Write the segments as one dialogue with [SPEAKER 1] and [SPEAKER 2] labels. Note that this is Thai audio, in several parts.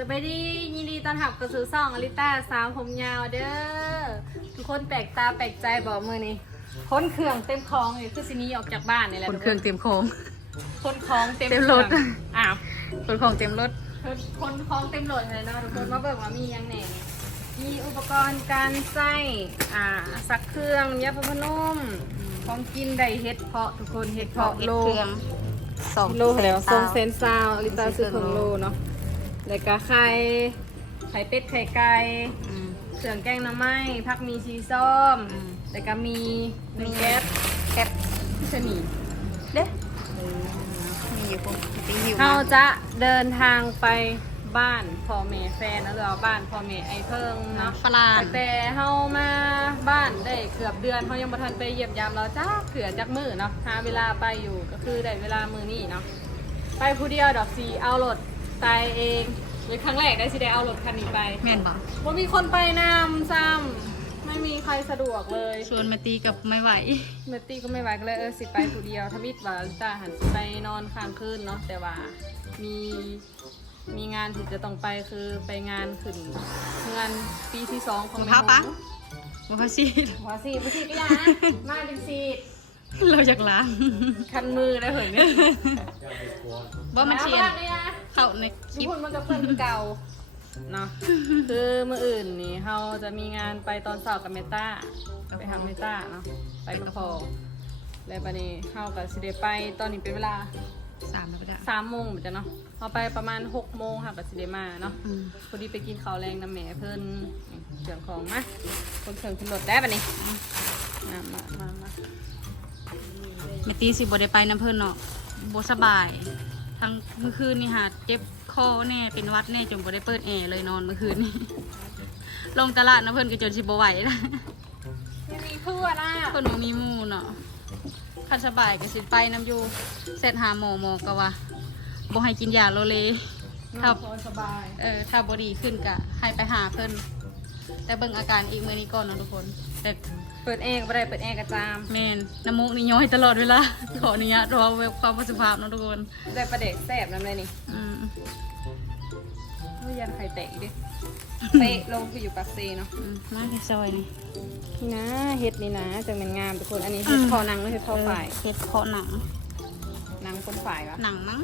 [SPEAKER 1] สบายดียินดีต้อนรับกระสู่ซ่องอลิต้าสาวผมยาวเด้อทุกคนแปลกตาแปลกใจบอกมือนี่ค้นเครื่องเต็มคลองเลยคือสิหนี้ออกจากบ้านนี่แหละ
[SPEAKER 2] คนเครื่องเต็มโค้ง
[SPEAKER 1] คนคลองเต็ม
[SPEAKER 2] เต็มรถ
[SPEAKER 1] คองอ้าว
[SPEAKER 2] คนของเต็มรถ
[SPEAKER 1] คนคนคลองเต็มรถเลยเนาะทุกคนมาเบิกว่ามีหยังแหน่มีอุปกรณ์การใส่อ่าซักเครื่องยาพพนุ่มของกินได้เฮ็ดเพาะทุกคนเฮ็ดเพาะ
[SPEAKER 2] เอ็ด
[SPEAKER 1] โล
[SPEAKER 2] เครื่อง สอง
[SPEAKER 1] โลแล้ว
[SPEAKER 2] ซ
[SPEAKER 1] ทรงา
[SPEAKER 2] ว
[SPEAKER 1] เซนซาวอลิต้าซื้อของโลเนาะ แล้วก็ไข่ ไข่เป็ด ไข่ไก่
[SPEAKER 2] อืม
[SPEAKER 1] เครื่องแกงหน้ำไม้ผักมีชีส้ม
[SPEAKER 2] อืม
[SPEAKER 1] แล้วก็มีหนึ่งแก๊ส
[SPEAKER 2] แคป
[SPEAKER 1] ชนี
[SPEAKER 2] เด้มีอยู่พวกตีหิว
[SPEAKER 1] เรา
[SPEAKER 2] มา
[SPEAKER 1] จะเดินทางไปบ้านพ่อแม่แฟนนะหรือว่าบ้านพ่อแม่ไอเพิ่งเนาะ
[SPEAKER 2] ฝรั่ง
[SPEAKER 1] แต่เฮามาบ้านได้เกือบเดือนเขายังบ่ทันไปเยี่ยมยามเราจ้าเกือจักมือเนาะหาเวลาไปอยู่ก็คือได้เวลามือนี่เนาะไปผู้เดียวดอกสีเอารถ ไปเองเป็นครั้งแรกได้สิได้เอารถคันนี้ไป
[SPEAKER 2] แม่นบอก
[SPEAKER 1] ว่ามีคนไปนำซ้ำไม่มีใครสะดวกเลย
[SPEAKER 2] ชวนมาตีกับไม่ไหว
[SPEAKER 1] เมตตี้ก็ไม่ไหวก็เลยเออสิไปผู้เดียวทวิตว่าจะหันสิไปนอนค้างคืนเนาะแต่ว่ามีมีงานที่จะต้องไปคือไปงานขึ้นงานปีที่สองของ
[SPEAKER 2] พาปะบ่พาซีด
[SPEAKER 1] ว่าสิบุษีก็ยานะมาดึงซีด
[SPEAKER 2] เราอยากล้าง
[SPEAKER 1] คันมือได้เหรอเนี่ย
[SPEAKER 2] บ่มันเชียน
[SPEAKER 1] อาไปเลยนะ
[SPEAKER 2] เข้าในคลิ
[SPEAKER 1] ญี่
[SPEAKER 2] ป
[SPEAKER 1] ปุ่นมันกับเพื่อนคือเก่าเนาะคือเมื่ออื่นนี่เราจะมีงานไปตอนเสาร์กับเมตาไปทำเมตาเนาะไปกับพอแล้วบัดนี้เรากับสิเดไปตอนนี้เป็นเวลา
[SPEAKER 2] สามแล้วก็ได้
[SPEAKER 1] สามโมงเหมือนกันเนาะเอาไปประมาณหกโมงค่ะกับสิเดมาเนาะ
[SPEAKER 2] อืม
[SPEAKER 1] พอดีไปกินข้าวแรงน้ำแหม่เพิ่นเสียงของมาคนเสียงขึ้นรถได้ปะนี่มามามามา
[SPEAKER 2] แม่ตีสิบ่ได้ไปน้ำเพิ่นเนาะบ่สบาย ทั้งเมื่อคืนนี่หาเจ็บคอแน่เป็นหวัดแน่จนบ่ได้เปิดแอร์เลยนอนเมื่อคืนนี้ ลงตลาดน้ำเพิ่นก็จนสิบ่ไหวแล้ว
[SPEAKER 1] ไม่มีเพื่อนอะ
[SPEAKER 2] คนบ่มีหมู่เนาะคันสบายก็สิไปน้ำอยู่เสร็จหาหมอหมอก็ว่าบ่ให้กินยาโลเล
[SPEAKER 1] น
[SPEAKER 2] ครั
[SPEAKER 1] อบนพอสบาย
[SPEAKER 2] เออถ้าบ่ดีขึ้นก็ให้ไปหาเพิ่นแต่เบิ่งอาการอีกมื้อนี้ก่อนเนาะทุกคน แต่
[SPEAKER 1] เปิดแอร์ก็ไม่ได้เปิดแอร์กระจาม
[SPEAKER 2] แม่นน้ำมูกนี่ย้อยตลอดเวลา ขออนุญาตรอเว็บความสุภาพเนาะทุกคน
[SPEAKER 1] ได้ประเด็กแสบน้ำเลยนี่
[SPEAKER 2] อืม
[SPEAKER 1] เฮ้ยยันไข่แตกอีกดิเตะลงคืออยู่ปากเซเนาะ
[SPEAKER 2] อืมมาที่ซอยนี่
[SPEAKER 1] นี่นะเห็ดนี่นะจังเป็นงามทุกคนอันนี้เห็ดคอหนังหรือเห็ดคอฝ่าย
[SPEAKER 2] เฮ็ดคอหนัง
[SPEAKER 1] หนังคนฝ่ายวะ
[SPEAKER 2] หนังมั้ง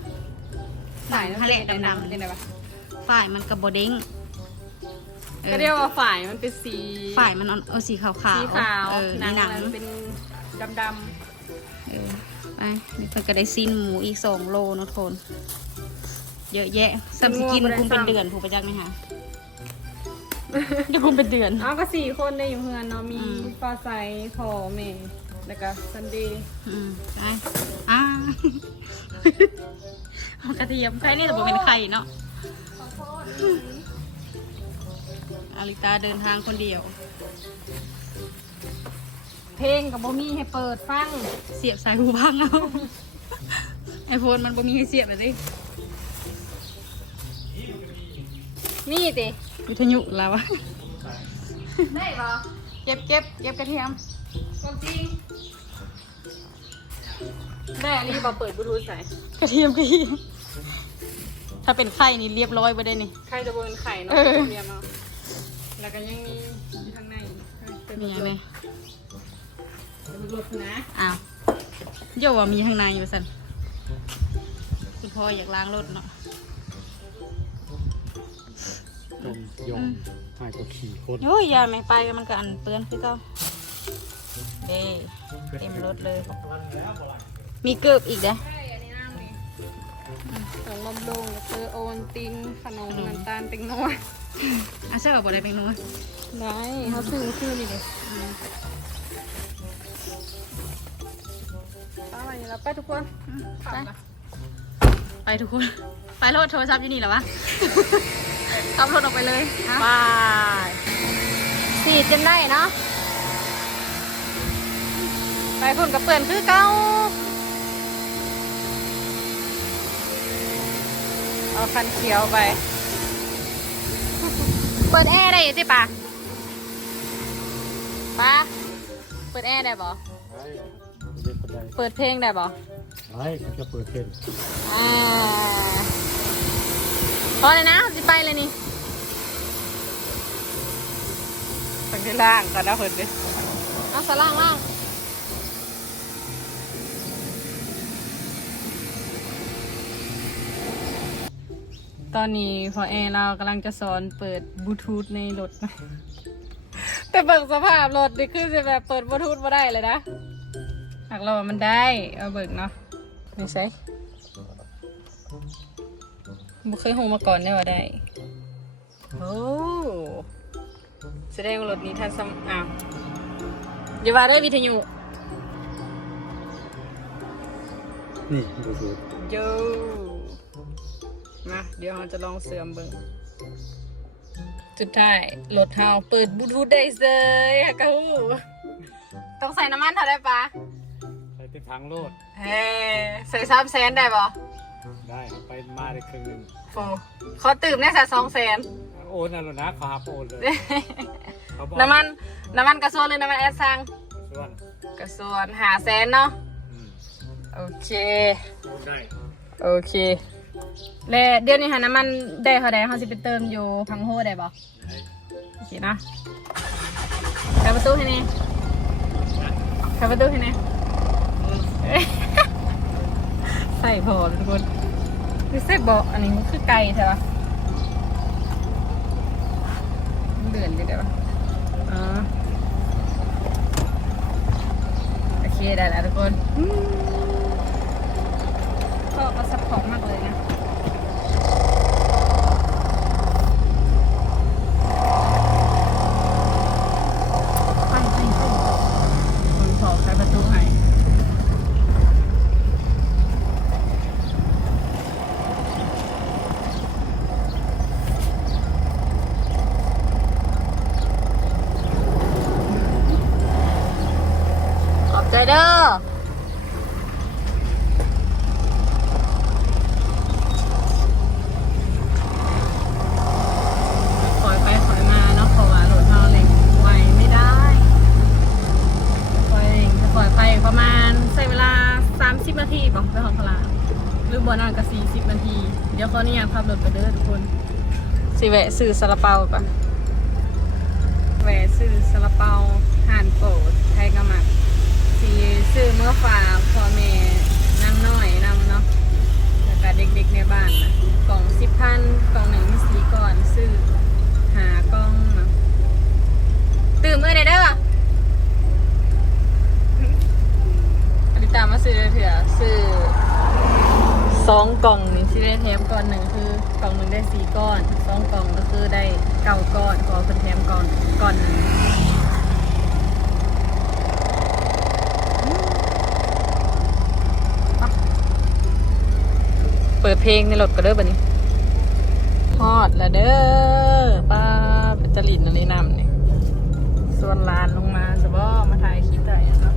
[SPEAKER 1] ฝ่าย
[SPEAKER 2] หนั
[SPEAKER 1] นั่
[SPEAKER 2] ง
[SPEAKER 1] น
[SPEAKER 2] ทะเล
[SPEAKER 1] เป็นหนัง
[SPEAKER 2] ดำๆ
[SPEAKER 1] เป็นไงปะ
[SPEAKER 2] ฝ่ายมันกับบ่เด้ง ออ
[SPEAKER 1] ก็เรียกว่าฝ่ายมันเป็นสี
[SPEAKER 2] ฝ่ายมันเอาเอาสีขาวๆ
[SPEAKER 1] สีขาว
[SPEAKER 2] เออ
[SPEAKER 1] หนั
[SPEAKER 2] นี่
[SPEAKER 1] ง
[SPEAKER 2] หนัง
[SPEAKER 1] มันเป็นดำ
[SPEAKER 2] เออไปนี่เพิ่นก็ได้ซีนหมูอีกสองโลเนาะทุกคนเยอะแยะซัมสกินคุมเป็นเดือนผูกประจักษ์ไหมคะเดี๋ยวคุมเป็นเดือน
[SPEAKER 1] ๆอ้าวก็สี่คนได้อยู่เพื่อนเนาะมี
[SPEAKER 2] อืม
[SPEAKER 1] ฟ้าใสพอเมย์แล้วก็ซันเดย์
[SPEAKER 2] อืมไปอ่าเอากระเทียมไข่นี่แต่บ่เป็นไข่เนาะ
[SPEAKER 1] ขอโทษ
[SPEAKER 2] อาริตาเดินทางคนเดียว
[SPEAKER 1] เพลงกับบ่มีให้เปิดฟัง
[SPEAKER 2] เสียบสายหูพังเอาไอโฟนมันบ่มีให้เสียบเลยดิ
[SPEAKER 1] มีติ
[SPEAKER 2] วิทยุแล้วอะ
[SPEAKER 1] ได้ปะ
[SPEAKER 2] เก็บเก็บเก็บกระเทียม
[SPEAKER 1] ความจริงได้อันนี้บอเปิดบลูทูธใส่
[SPEAKER 2] กระเทียมกระเทียมถ้าเป็นไข่นี่เรียบร้อยไปได้นี่
[SPEAKER 1] ใครจะบนไข่เนาะ
[SPEAKER 2] เออ
[SPEAKER 1] เรียมเอาแล้ว ก็ยังมีอยู่ข้างในเป็น
[SPEAKER 2] มีอย่างไร
[SPEAKER 1] เป็นบลูทูธนะ
[SPEAKER 2] อ้าวเดี๋ยวว่ามีข้างในอยู่สันคุณพ่ออยากล้างรถเนาะ
[SPEAKER 3] ต้มยองหายก็ขี่คน
[SPEAKER 2] โอ้ยอยาไม่ไปกันมันก็อันเปื้อนคือเก็เด้เต็มรถเลย มีเกิบอีกเด้อ
[SPEAKER 1] ใช่อันนี้น้ำนี่ของลมลงก็คือโอวัลตินขนมน้ำตาลเป็นน้ อย
[SPEAKER 2] อะใช่ป่ะบ่ได้เป็นนัว
[SPEAKER 1] ได้เขาซื้อซื้อนี่เลยป้ามาอยู่แล้วไปทุกคน
[SPEAKER 2] ไปไปทุกคน ไปรถโทรศัพท์อยู่นี่เหรอวะขับรถออกไปเลยฮะ
[SPEAKER 1] ไปสีดจนได้เนาะไปคนกับเปื่อนคือเก้าเอาคันเขียวไป เปิดแอร์ได้อยู่ที่ปะปะเปิดแอร์ได้บ่
[SPEAKER 3] ไอ้เด็กคนใด
[SPEAKER 1] เปิดเพลงได้บ่
[SPEAKER 3] ไอ้มันจะเปิดเพลง
[SPEAKER 1] อ่าพอเลยนะสิไปเลยนี่สังที่ล่างก่อนนะเพิ่นดิเอาสล่างล่าง ตอนนี้พอแอร์เรากำลังจะสอนเปิดบลูทูธในรถนะ แต่เบิกสภาพรถนี่คือจะแบบเปิดบลูทูธมาได้เลยนะหากเราว่ามันได้ เอาเบิกเนาะไม่ใช่บุเคยหงมาก่อนได้ว่าได้ โอ้แสดงว่ารถนี้ทันสมอ้าวอย่าว่าได้วิทยุ
[SPEAKER 3] นี่ดูสูตร
[SPEAKER 1] โย มาเดี๋ยวเราจะลองเสื่อมเบิ่งสุดท้ายรถเฮาเปิดบลูทูธได้เลยฮะกะฮู้ต้องใส่น้ำมันเท่าได้ปะ
[SPEAKER 3] ใช้เต็มทางโลด
[SPEAKER 1] เฮ้ใส่สามแสนได้ปะ
[SPEAKER 3] ได้ครับไปมาได้ครึ่งหนึง
[SPEAKER 1] โฟขอตื่มได้สักสองแสน
[SPEAKER 3] โอนนะลูกนะขอฮับโอนเลยเขาบอก
[SPEAKER 1] น้ำมันน้ำมันกระส่วนหรือน้ำมันแอดซัง
[SPEAKER 3] ส่วน
[SPEAKER 1] กระส่วนหาแสนเนาะ
[SPEAKER 3] อืม
[SPEAKER 1] โอเค
[SPEAKER 3] โอนได้
[SPEAKER 1] โอเค และเดี๋ยวนี้หาน้ำมันได้เท่าใดเขาสิไปเติมอยู่พังโฮได้ปะ
[SPEAKER 3] ได้
[SPEAKER 1] โอเคนะแคประตูให้แนี่แคประตูให้แนี่ใส่พอทุกคนคือใส่บาะอันนี้คือไก่ใช่ปะเดือนอยู่ได้ปะอ๋อโอเคได้แล้วทุกคนอืมก็เอาซัพพอร์ตมากเลยนะ ไปไปไปคนขอใครประตูให้ขอบใจเด้อ คอยไปคอยมาเนาะเพราะว่ารถเราเล็งไวไม่ได้คอยเร่งจะคอยไปประมาณใช้เวลา 30 นาทีบอกไปของพลาหรือบนานก็40 นาที เดี๋ยวขออนุญาตขับรถไปเด้อทุกคน สิแวะ ซื้อซาลาเปาก่อนแวะซื้อซาลาเปาห่านโปรดไทยกะหมักสีซื้อเมื่อฝากพ่อแม่นั่งน้อยนำเนาะ แล้วก็เด็กๆในบ้านนะกล่องสิบพันกล่องหนึ่งมีสีก่อนซื้อหากล่องนะตื่นมือหน่อยเด้ออลิตามาซื้อเลยเถอะซื้อสองกล่องนี่ที่ได้แถมก่อนหนึ่งคือกล่องหนึ่งได้ สี่ก้อนสองกล่องก็คือได้เก้าก้อนขอเป็นแถมก่อนก่อนหนึ่งเปิดเพลงในรถก็เด้อบัดนี้ฮอดแล้วเด้อป้าเป็นจริตอะไรนำเนี่ยส่วนลานลงมาจะบ่มาถ่ายคลิปได้อะเนา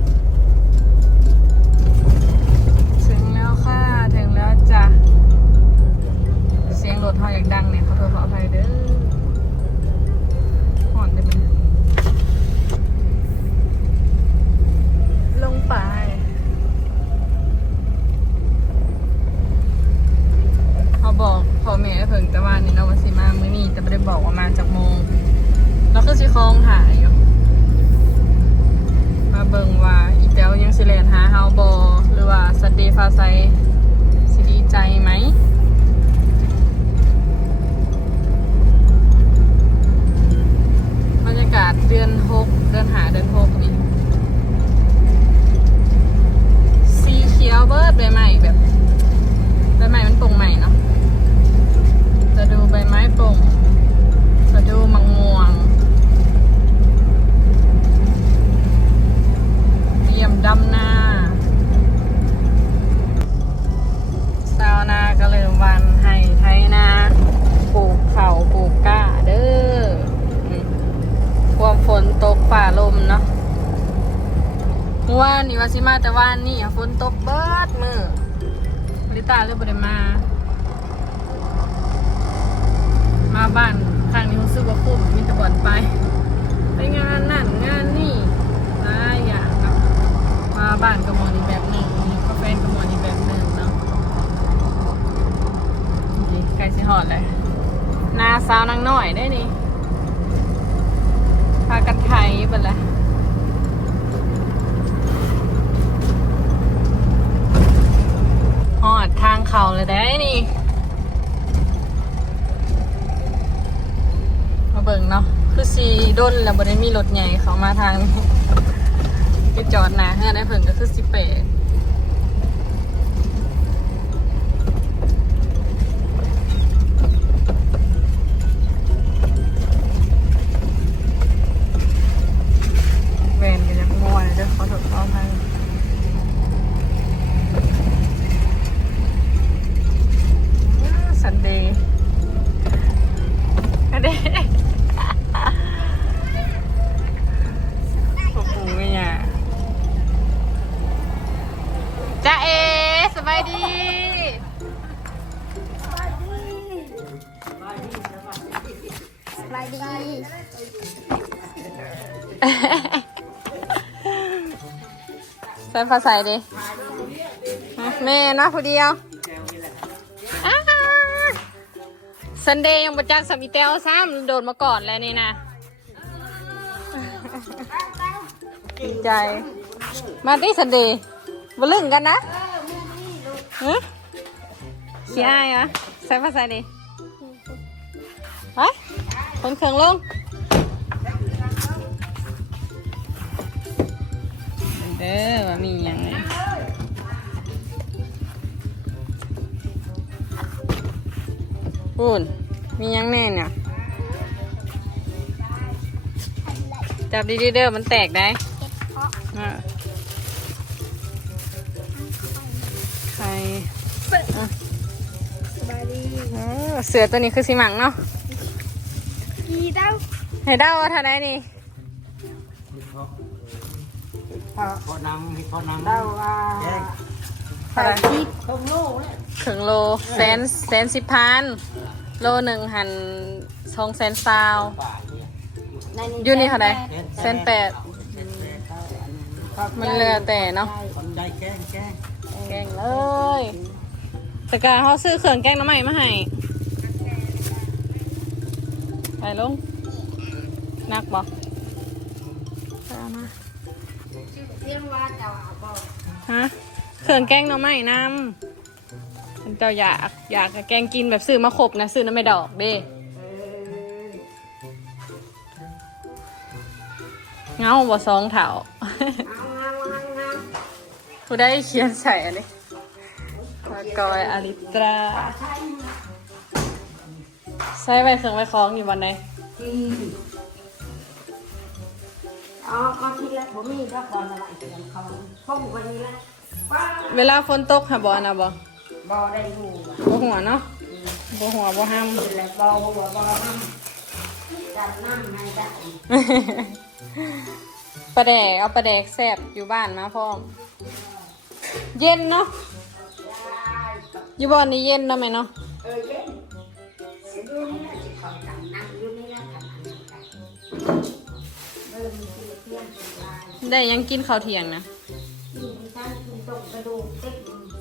[SPEAKER 1] อนี่แบบหนึ่งเนาะนี่ใกล้สิหอดเลยนาสาวนางน้อยได้นี่พากันไทยเบิดละหอดทางเขาเลยได้นี่ มาเบิ่งเนาะ คือสีด้นแล้วบ่ได้มีรถใหญ่เขามาทางนี้ไปจอดหนาเฮือนได้เพิ่นก็คือสิเปด ส่ภาษาดิแม่นะผู้เดียวซันเดย์ยังประจักสมิเตลซ้ำโดดมาก่อนแล้วนี่นะดีใจ มาที่ซันเดย์มาลึงกันนะฮะเสียอายเหรอใส่ภาษาดิไปคนเคืองลง เด้อว่ามีหยังไงพูนมีหยังแน่เนี่ยจับดีๆเด้อมันแตกได้อะใครอะ
[SPEAKER 4] สบายดี
[SPEAKER 1] เออเสือตัวนี้คือสีหมังเนาะ
[SPEAKER 4] กีเต้า
[SPEAKER 1] ให้เด้าว่าเท่าไหรนี่
[SPEAKER 3] พอน้ำพอน้ำ
[SPEAKER 4] เต้าว่า
[SPEAKER 3] แยก
[SPEAKER 1] เท่าไหร
[SPEAKER 4] ที่ตรงโลกเลย
[SPEAKER 1] ถึงโลแสนแสนสิบพันโลหนึ่งหันสองแสนซาว
[SPEAKER 3] บาทเนี่ย
[SPEAKER 1] อยู่นี่เท่าไหรแสนแปดมันเหลือแต่เนาะ
[SPEAKER 3] คนได้แกล้งแกล้ง
[SPEAKER 1] แกงเลยแต่การเขาซื้อเครื่องแกงน้ำใหม่มาให้ไปลงนักบอก
[SPEAKER 4] เรียกว่าเจ้าอาบอก
[SPEAKER 1] ฮะเครื่องแกงน้ำใหม่นำเจ้าอยากอยากแกงกินแบบซื้อมาครบนะซื้อน้ำไม่ดอกเด้เงาบ่สองเถา
[SPEAKER 4] เอาเอาเอาเอา
[SPEAKER 1] ผู้ได้เขียนใส่อันนี้มากอยอลิตราใส่ไว้เครื่องไว้คล้องอยู่วันไหน
[SPEAKER 4] ที่เอาเอาทีละผมมีก็ก่อนอะไรเขียนเขาพ่อบุวันนี้ละว่า
[SPEAKER 1] เวลาฝนตกหาบอนะบอบ
[SPEAKER 4] อได้อยู่
[SPEAKER 1] บ่หัวเนาะบ่หัวบ่ห้าม
[SPEAKER 4] และบอหัวบอน้ำจับน้ำในได้
[SPEAKER 1] ปลาแดกเอาปลาแดกแซ่บอยู่บ้านมาพ่อมเย็นเนาะอยู่บ้านนี้เย็นเนาะแม่เนาะ
[SPEAKER 4] เออเย็นเสียดูนี่ละสิเขาจับนั่งอยู่นี่ละทำอันนั้นได้เริ่มมีเพื่อนเป็นลาย
[SPEAKER 1] ได้ยังกินข้าวเที่ยงนะ
[SPEAKER 4] ที่มีท่านคุณตกกระดูกเต็ม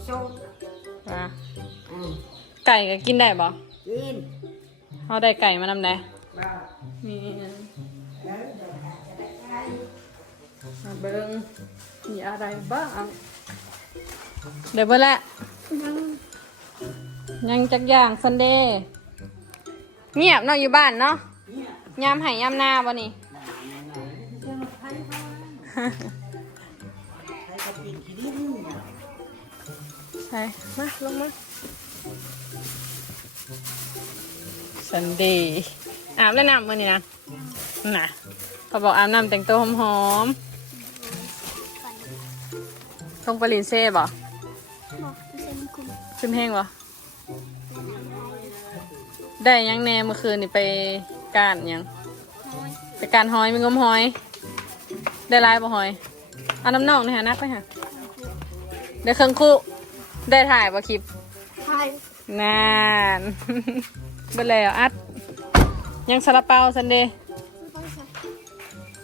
[SPEAKER 4] โชว์
[SPEAKER 1] ว่า
[SPEAKER 4] อืม
[SPEAKER 1] ไก่ก็กินได้บ่
[SPEAKER 4] กิน
[SPEAKER 1] เอาได้ไก่มานำได้
[SPEAKER 4] บ่
[SPEAKER 1] มี
[SPEAKER 4] แล้วเดี๋ยวจะได้ใช้
[SPEAKER 1] มาเบิ่งมีอะไรบ้างเดี๋ยวเบิ่งละยังจักอย่างซันเดย์เงียบเนาะอยู่บ้านเนาะยามไห้ยามหน้าบ่นี่
[SPEAKER 3] ใช้กระปิ่งขี้ดิ้นเนี่ย
[SPEAKER 1] ไปมา ลงมาสันเดย์อาบแล้วน้ำมือนี่นะน่ะเขาบอกอาบน้ำแต่งตัวหอมๆต้องไปลินเซ่บ่ขึ้นแห้งบ่ได้ยังแน่เมื่อคืนนี่ไปการยังไปการหอยมีงมหอย ได้ลายบ่หอยเอาน้ำน่องนี่ฮะนักไปฮะได้เครื่องคู่ได้ถ่ายบ่คลิป
[SPEAKER 4] ใช่
[SPEAKER 1] นานเบดแล้วอัด ยังซาลาเปาซันเดย์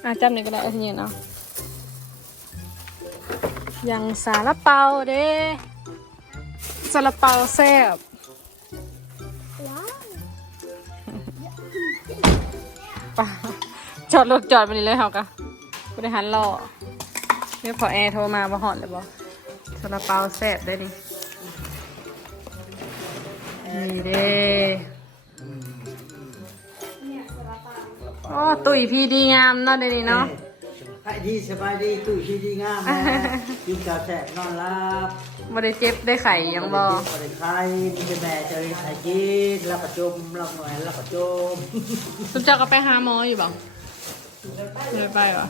[SPEAKER 1] อะจำหนึ่งก็ได้เอาทีนี้เนาะยังซาลาเปาเด้ซาลาเปาแซ่บป่าจอดรถจอดไปนี่เลยเฮากะ บริหารรอเดี๋ยวพอแอร์โทรมาบ่หอดเลยบ่ซาลาเปาแซ่บได้ดินี่เด้โอ้ตุ๋ยพี่ดีงามเนาะเดี๋ยวนี้เนาะ
[SPEAKER 5] ให้ดีสบายดีตู้ที่ดีงามนะกินกาแฟนอนรับ
[SPEAKER 1] บ่ได้เจ็บได้ไข่หยังบ่
[SPEAKER 5] บ่ได้ใครมีแต่แม่เจอใครกินรับประจุมรับหน่วยรับประจุม
[SPEAKER 1] ทุกเจ้าก็ไปหาหมออยู่บ่ ไม่ได้ไปเหรอ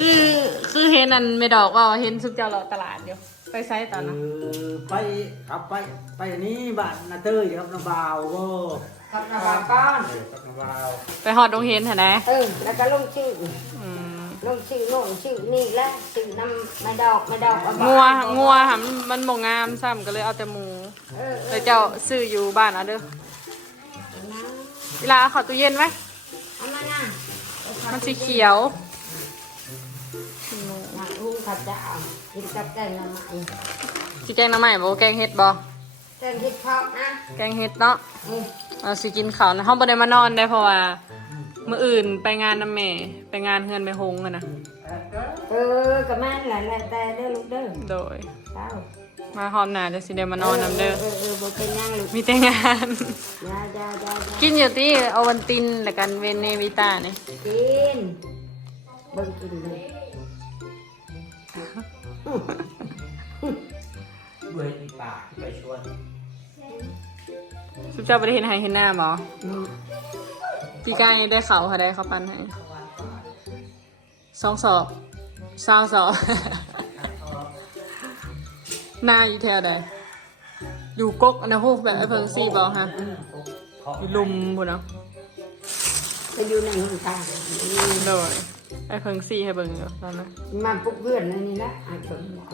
[SPEAKER 1] คือคือเห็นอันไม่ดอกว่าเห็นทุกเจ้าเราตลาดอยู่ไปไซต์ตอน
[SPEAKER 5] เอ
[SPEAKER 1] นั้น
[SPEAKER 5] อไปขับไปไปนี้บ้านนาเตอร์ครับน้าบ่าวก็
[SPEAKER 4] ทำนาบาก้อน
[SPEAKER 5] เออกับน้าบ่าว
[SPEAKER 1] ไปหอดดงเห็นเห็นไหม
[SPEAKER 4] เออแล้วก็ลงชื่อ
[SPEAKER 1] อืม
[SPEAKER 4] ลงชื่อโน่นชื่อนี่และชื่อน้ำไม่ดอกไม่ดอกเอา
[SPEAKER 1] งัว
[SPEAKER 4] เอา
[SPEAKER 1] งัวค่ะมันมันบ่งามซ้ำก็เลยเอาแต่หมู
[SPEAKER 4] เออเอ
[SPEAKER 1] เล
[SPEAKER 4] อย
[SPEAKER 1] เจ้าซื้ออยู่บ้านเอาเด้อ
[SPEAKER 4] นะ
[SPEAKER 1] เวลาเขอตู้เย็นไหม
[SPEAKER 4] เอามาน่ะ
[SPEAKER 1] มันสีเขียว
[SPEAKER 4] หนังลุงขับจะเอากินกับแกงน้ำมัน
[SPEAKER 1] สีแกงหน้ำใหม่บ่แกงเห็ดบ่
[SPEAKER 4] แกงเห็ดเพาะนะ
[SPEAKER 1] แกงเห็ดเนาะ
[SPEAKER 4] เออ
[SPEAKER 1] เราสิกินข้าวนะห้องบ่ได้มานอนได้เพราะว่ามื้ออื่นไปงานน้ำแม่ไปงานเฮือนแม่ฮงอะนะ
[SPEAKER 4] เออกับแม่นแหละแหละแต่เด้อลูกเด้อ
[SPEAKER 1] โดย
[SPEAKER 4] เจ้า
[SPEAKER 1] มาหอมหนาจะสิได้มานอนน้ำเด้อ
[SPEAKER 4] เออเออบ่เป็นหยังลูก
[SPEAKER 1] มีแต่งาน
[SPEAKER 4] ยายายายา
[SPEAKER 1] กินอยู่ที่โอวันตินแล้วกันเวเนวิต้าเนี่ย
[SPEAKER 4] กินเบิ่งกินเลย
[SPEAKER 5] เบื่อที่ปากไปชวน
[SPEAKER 1] สุเจ้าไปได้เห็นไฮเห็นหน้าหมอ
[SPEAKER 4] อืม
[SPEAKER 1] พี่ก้ายังได้เขาค่ะได้เขาปันให้สองสอบสาวสอบห น้าอยู่แถวใดอยู่กกอันนะพวกแบบไอ้เพิงซี่บอฮะอยู่ลุมบุญเนาะ
[SPEAKER 4] ไปอยู่ในหนทาง
[SPEAKER 1] โดยไอ้เพิงซี่ให้เบิ่งอยู่ตอนนั้น
[SPEAKER 4] มาปลุกเพื่อนเลยนี่นะอ่านเพิ่นบอก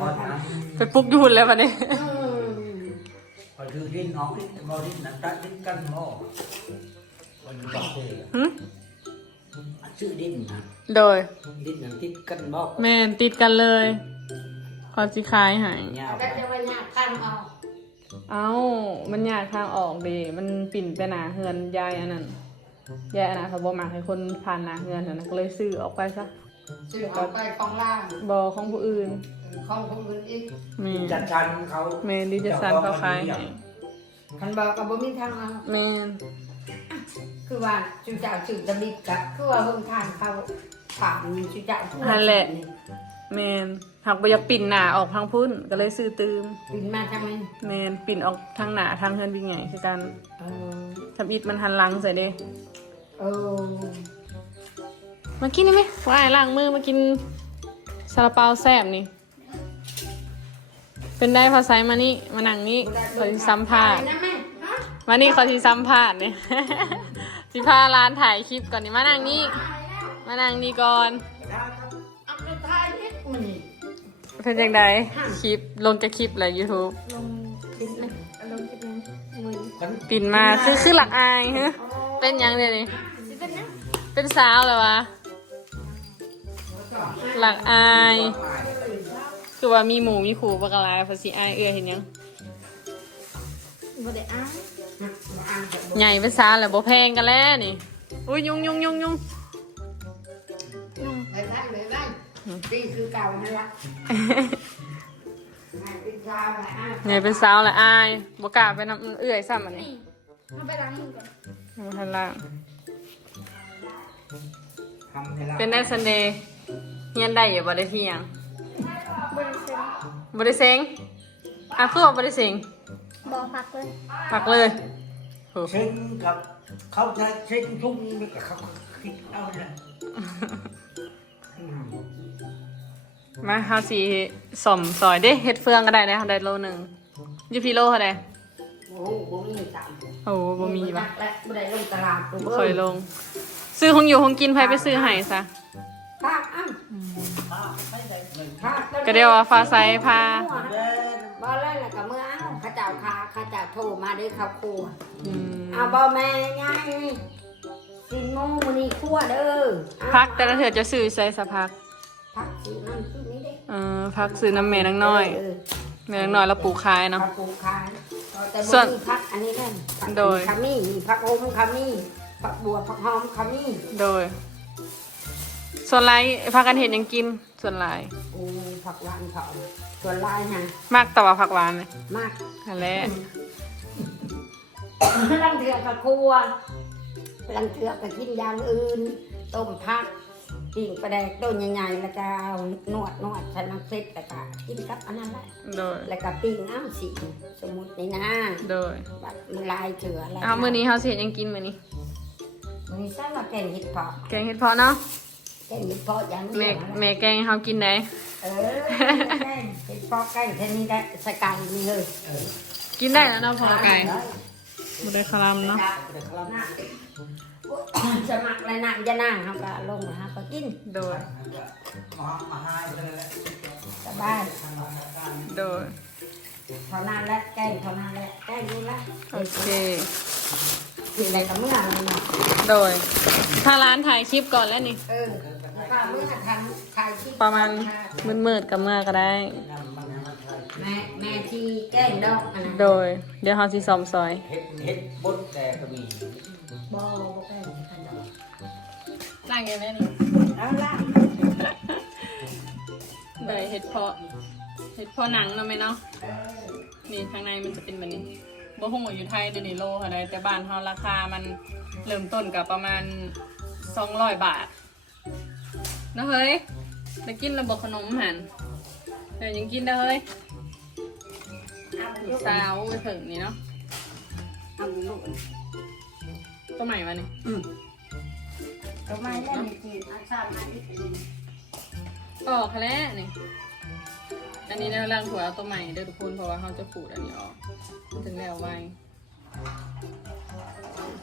[SPEAKER 5] พอนะ
[SPEAKER 1] ไปปลุ๊กอยูหุ่นแล้ววันนี้
[SPEAKER 4] อืม
[SPEAKER 5] พอถือดินน้องดินบ่ดินนั่นตัดดินกันหม้อวันนี้บอกเลย
[SPEAKER 1] หึ
[SPEAKER 5] ชื่อดินนะ
[SPEAKER 1] โดย
[SPEAKER 5] ดินนั่นติดกันบ่
[SPEAKER 1] แม่นติดกันเลย ขอสิคายใหาย
[SPEAKER 5] ยาว
[SPEAKER 4] แต่จะไปหาทางออก
[SPEAKER 1] เอ้า มันยากทางออกดีมันปิ่นไปหนาเฮือนยายอันนั้นยายอันนั้นเขาบอกมาให้คนผ่านหนาเฮือนอันนั้นก็เลยซื้อออกไปซะ
[SPEAKER 4] ชื่อออกไปของล่าง
[SPEAKER 1] บอของผู้อื่น
[SPEAKER 4] ของคนอื่นอีก
[SPEAKER 1] แม่
[SPEAKER 5] จัดชันเขา
[SPEAKER 1] แม่ดิจิสันเขาขายให้
[SPEAKER 4] คันบอกกับบ่มีทางออก
[SPEAKER 1] แม่น
[SPEAKER 4] คือว่าจุเจ้าชื่อดมิดกับคือว่าเพิ่งทางเขาถามจุเจ้าผู้
[SPEAKER 1] นั่นแหละแม่ นหากไปอยากปิ่นหนาออกทางพุ่นก็เลยซื้อตืม
[SPEAKER 4] บินมาทำไม
[SPEAKER 1] แม่นปิ่นออกทางหนาทางเฮือนวิ่งใหญ่คือกัน
[SPEAKER 4] เออ
[SPEAKER 1] ทำอิดมันหันหลังใส่เด้
[SPEAKER 4] เออ
[SPEAKER 1] มากินได้ไหมว่าไอ้ล้างมือมากินซาลาเปาแซ่บนี่ เป็นได้พอไซมานี่มานั่งนี่ขอที่ซัมภาษณ์
[SPEAKER 4] นะแม่ฮะ
[SPEAKER 1] มานี่ขอที่ซัมภาษณ์เนี่ย สิพาร้านถ่ายคลิปก่อนนี่มานั่งนี่มานั่งนี่ก่อน
[SPEAKER 4] เป็น
[SPEAKER 1] ยังไงคลิปลงจะคลิปอะไรยูทูบ
[SPEAKER 4] ลงคลิปนะลงคลิปนะมือ
[SPEAKER 1] ปิ่นมาคือคือหลักอายฮะเป็นยังเดี๋ยวนี้
[SPEAKER 4] สิเป็นนะ
[SPEAKER 1] เป็นสาวเลยวะหลักอาย คือว่ามีหมูมีขู่ปากกาลายภาษีอายเอื้อเห็นยัง
[SPEAKER 4] บ่ได้อ่านนะบ่อ่านก็บ่
[SPEAKER 1] ใหญ่เป็นสาวแล้วบ่แพงกันแล้วนี่อุ้ยยุงยุงยุงยุง
[SPEAKER 4] ไปได้เลยได้นี่คือเก่านั่นละให้เป็นชาวละอะ
[SPEAKER 1] ใหญ่เป็นสาวแล้วอายบ่กล้าไปน้ำเอื้อยซ้ำอันนี้
[SPEAKER 4] เอาไปล้างมือก่อน
[SPEAKER 1] เอาทันล่าง
[SPEAKER 5] ทำให้เรา
[SPEAKER 1] เป็นได้ซันเดย์เฮียนได้อยู่บ่ได้เที่ยงบ่ได้เซ็งอะคือว่าบ่ได้เซ็ง
[SPEAKER 6] บอกพักเลย
[SPEAKER 1] พักเลยโห
[SPEAKER 5] เช็งกับเขาจะเช็งทุ่งนี่กับเขาคิดเอาเนี่ยอื ม
[SPEAKER 1] มาเฮาสิสมซอยเด้เฮ็ดเฟืองก็ได้นะเฮาได้โลหนึงอยู่พี่โลเท่าใด
[SPEAKER 4] โอ้โหบ่มีสาม
[SPEAKER 1] โอ้บ่มีว่ะ
[SPEAKER 4] และบ่ได้ลงตลาดตัว
[SPEAKER 1] บ่ค่อยลง ซื้อของอยู่ของกินไผไปซื้อให้ซะ
[SPEAKER 4] ภาคอ้ำภาค
[SPEAKER 1] ก็เรียกว่าฟ้าใสพา
[SPEAKER 4] บ่เลยแล้วก็เมื่ออ้าวข้าเจ้าคาข้าเจ้าโทรมาเด้อข้าวครัว
[SPEAKER 1] อืม
[SPEAKER 4] เอาบ่แม่ไงสินโมงมื้อนี้ครัวเด้อเอา
[SPEAKER 1] พักแต่ละเถื่อจะซื้อใส่สะพัก
[SPEAKER 4] พักสินั่นสินี่เด้
[SPEAKER 1] เออพักซื้อน้ำแม่นังน้อย
[SPEAKER 4] เแม่
[SPEAKER 1] นังน้อยแล้วปลูกขายเนาะ
[SPEAKER 4] ผักปลูกขายแต่
[SPEAKER 1] ส่
[SPEAKER 4] บ่
[SPEAKER 1] วน
[SPEAKER 4] มีพักอันนี้นั่นผัก
[SPEAKER 1] โดย
[SPEAKER 4] ขมิ้นมีผักโอมขมิ้นผักบัวผักหอมขมิ้น
[SPEAKER 1] โดย ส่วนไรพากันเห็นยังกิน ส่วนไร
[SPEAKER 4] อูผักหวานเขาส่วนลายฮะ
[SPEAKER 1] มากแต่ว่าผักหวานเลย
[SPEAKER 4] มาก
[SPEAKER 1] อันแหละ
[SPEAKER 4] ลังเถือกกับครัวลังเถือกกับกินอย่างอื่น ต้มผัก ปิ้งปลาแดกต้นใหญ่ๆแล้วก็เอานวดนวดใส่น้ำเซ็ตแล้วก็กินกับอันนั้นแหละ
[SPEAKER 1] โดย
[SPEAKER 4] แล้วก็ปิ้งอ้าวสีสมุดนี่นะ
[SPEAKER 1] โดย
[SPEAKER 4] บัดมันลายเถืออะไร
[SPEAKER 1] เอามื้อนี้เฮาสิเฮ็ดหยังกินมื้อนี้
[SPEAKER 4] มือนี้ใส่มาแกงเห็ดเพาะ
[SPEAKER 1] แกงเห็ดเพาะเนาะ
[SPEAKER 4] แกงเห็ดเพาะอย่าง
[SPEAKER 1] แม่
[SPEAKER 4] นี้
[SPEAKER 1] แม่แกงให้เฮากินได้
[SPEAKER 4] เออแกงเห็ดเพาะแกงแค่นี้ได้สกายนี่เลย
[SPEAKER 1] กินได้แล้วเนาะพอไก่บ่ได้คลำเนาะ
[SPEAKER 4] สมัครเลยน้ำจะนั่งเขาก็ลงนะก็กิน
[SPEAKER 1] โดย
[SPEAKER 5] มามาให้เลยแหละ
[SPEAKER 4] สบาย
[SPEAKER 1] โดย
[SPEAKER 4] เท่านั้นแหละแกงเท่านั้นแหละแกงดูแล
[SPEAKER 1] โอเค
[SPEAKER 4] กินอะไรกับเมื่อเลยเนาะ
[SPEAKER 1] โดยถ้าร้านถ่ายคลิปก่อนแล้วนี่
[SPEAKER 4] เออข้าเมื่อทันใครที่
[SPEAKER 1] ประมาณมืดๆกับเมื่อก็ได้
[SPEAKER 4] แม่แม่ที่แกงดอกอันนั้น
[SPEAKER 1] โดย เดี๋ยวเฮาสิซ่อมซอย
[SPEAKER 5] เห็ดเห็ดบดแต่ก็มี
[SPEAKER 4] บ่บ่แกงทันดอก
[SPEAKER 1] ล้างยังไงนี่
[SPEAKER 4] เอาละ
[SPEAKER 1] ได้เห็ดเพาะเห็ดเพาะหนังเนาะแม่เนาะนี่ข้างในมันจะเป็นแบบนี้บ่ฮู้ว่าอยู่ไทยเดี๋ยวนี้โลเท่าดแต่บ้านเฮาราคามันเริ่มต้นกับประมาณ200บาทนะเฮ้ยได้กินระบบขนมหันเดี๋ยวยังกินได้เฮ้ยสาวไปถึงนี่เนาะ
[SPEAKER 4] เอาไปลูก
[SPEAKER 1] ตัวใหม่มานี่
[SPEAKER 4] อืมทำไมเล่นจีนอาซามาที่จีน
[SPEAKER 1] ออกแล้วนี่ อันนี้เราล้างถั่วเอาตัวใหม่เด้อทุกคนเพราะว่าเขาจะขูดอันนี้ออกมันถึงแล้วไว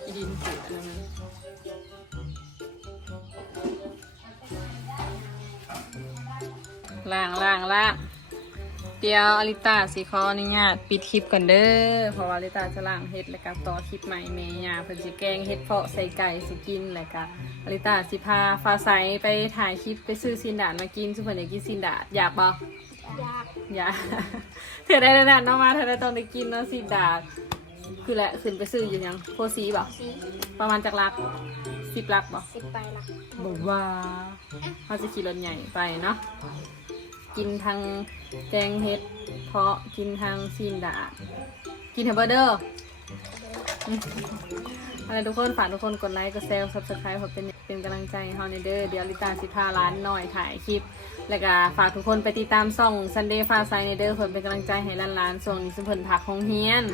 [SPEAKER 1] ขี้ดินขูดอันนั้นมันล่างล่างล่าง เดี๋ยวอลิตาสิขออนุญาตปิดคลิปก่อนเด้อเพราะว่าอลิตาจะล่างเฮ็ดแล้วก็ต่อคลิปใหม่เมยาเพิ่นสิแกงเฮ็ดเพาะใส่ไก่สิกินแล้วก็อลิตาสิพาฟ้าใสไปถ่ายคลิปไปซื้อซินดาดมากินซุปเปอร์อยากกินซินดาดอยากบ่
[SPEAKER 2] อยาก
[SPEAKER 1] อยากเธอได้แล้วนะน้องมาเธอได้ต้องได้กินเนาะซินดาดคือแหละขึ้นไปซื้ออยู่ยังโพสีบ่
[SPEAKER 2] สี
[SPEAKER 1] ประมาณจากลักสิบลักบ่
[SPEAKER 2] สิบไปละ
[SPEAKER 1] บอกว่าเขาจะขี่รถใหญ่ไปเนาะ กินทางแกงเห็ด เพาะกินทางซีนดา กินเฮเบอร์เดอร์อะไรทุกคนฝากทุกคนกดไลค์กดแชร์ซับสไครป์เพื่อเป็นเป็นกำลังใจให้เฮาในเด้อเดี๋ยวลิตาสิพาร้านหน่อยถ่ายคลิป แล้วก็ฝากทุกคนไปติดตามช่อง Sunday ฟ้าไซในเด้อเพื่อเป็นกำลังใจให้ร้านๆส่วนนี้สิเพิ่นพักของเฮียน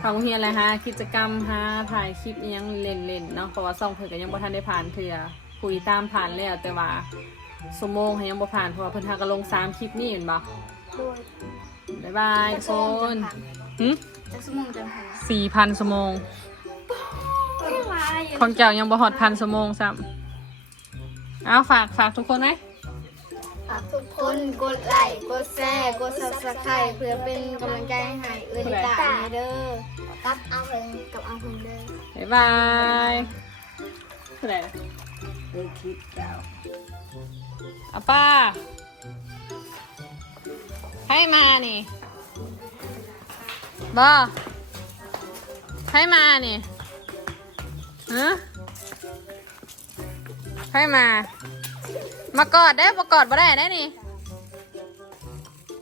[SPEAKER 1] พักของเฮียนอะไรฮะกิจกรรมฮะถ่ายคลิปยังเล่นๆเนาะเพราะว่าช่องเพิ่นก็ยังบ่ทันได้ผ่านเถื่อคุยตามผ่านแล้วแต่ว่า สมโมงให้ยังบ่ผ่านเพราะว่าเพิ่นทาก็ลงสามคลิปนี่เห็นบ่
[SPEAKER 2] โดย
[SPEAKER 1] บ๊ายบายทุกคนหึ
[SPEAKER 2] จะสมองจนผ่าน
[SPEAKER 1] สี่พันสมง
[SPEAKER 2] ไม่มาอยู่
[SPEAKER 1] ของเจ้ายังบ่ฮอดพันสมงซ้ำเอาฝากฝากทุกคนไหม
[SPEAKER 2] ฝากทุกคนกดไลค์กดแชร์กดซับสไครต์เพื่อเป็นกำลังใจให้เอื้อลิตาในเด้อกับเอาเพิ่งกับเอาเพิ่งเด้อ
[SPEAKER 1] บ๊ายบายคืออะไร
[SPEAKER 4] ได้คิดเจ้า
[SPEAKER 1] อาป้า ให้มานี่บอให้มานี่ฮะให้มา มากอดได้ปกอดบ่ได้ได้นี่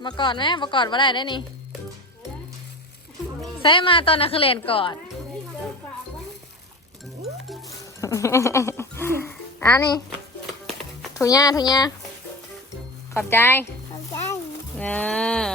[SPEAKER 1] มากอดไหมมากอดบ่ได้ได้นี่ใส่มาตอนนักเรียนกอดอันนี้ ถุงยาถุงยาขอบใจ
[SPEAKER 2] เข้าใจ
[SPEAKER 1] เออ